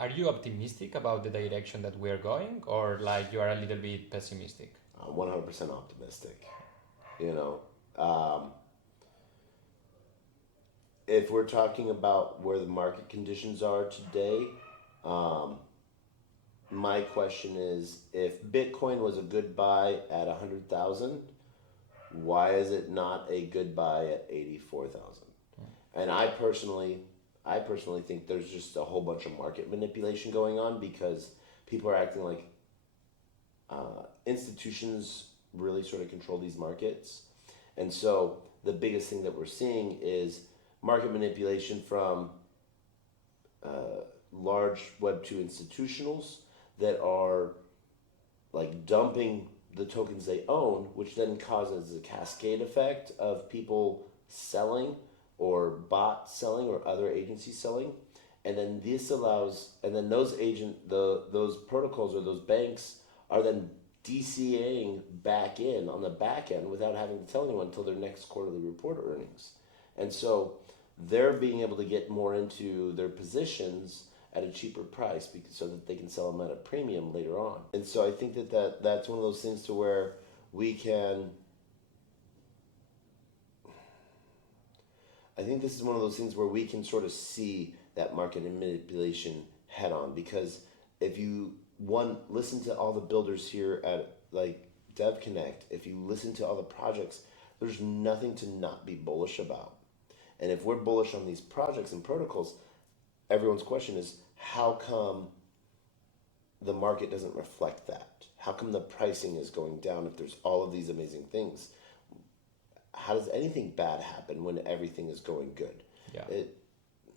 are you optimistic about the direction that we are going, or like you are a little bit pessimistic? 100% optimistic. You know, um, if we're talking about where the market conditions are today, um, my question is, if Bitcoin was a good buy at 100,000, why is it not a good buy at 84,000? And I personally think there's just a whole bunch of market manipulation going on because people are acting like institutions really sort of control these markets. And so the biggest thing that we're seeing is market manipulation from large Web2 institutionals that are like dumping the tokens they own, which then causes a cascade effect of people selling or bot selling or other agencies selling. And then this allows, and then those protocols or those banks are then DCAing back in on the back end without having to tell anyone until their next quarterly report earnings. And so they're being able to get more into their positions at a cheaper price because so that they can sell them at a premium later on. And so I think that's one of those things to where we can. I think this is one of those things where we can sort of see that market manipulation head on because if you listen to all the builders here at like DevConnect, if you listen to all the projects, there's nothing to not be bullish about. And if we're bullish on these projects and protocols, everyone's question is how come the market doesn't reflect that? How come the pricing is going down if there's all of these amazing things? How does anything bad happen when everything is going good? Yeah.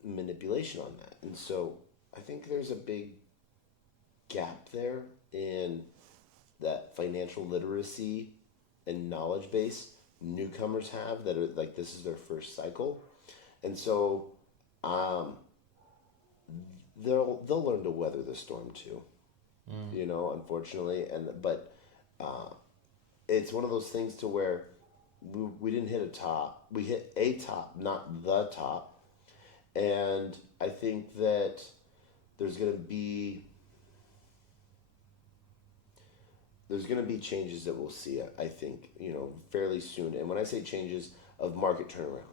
Manipulation on that. And so I think there's a big gap there in that financial literacy and knowledge base newcomers have that are like this is their first cycle. And so they'll learn to weather the storm too. Unfortunately, but it's one of those things to where we didn't hit a top. We hit a top, not the top. And I think that there's going to be changes that we'll see, I think, fairly soon. And when I say changes of market turnaround,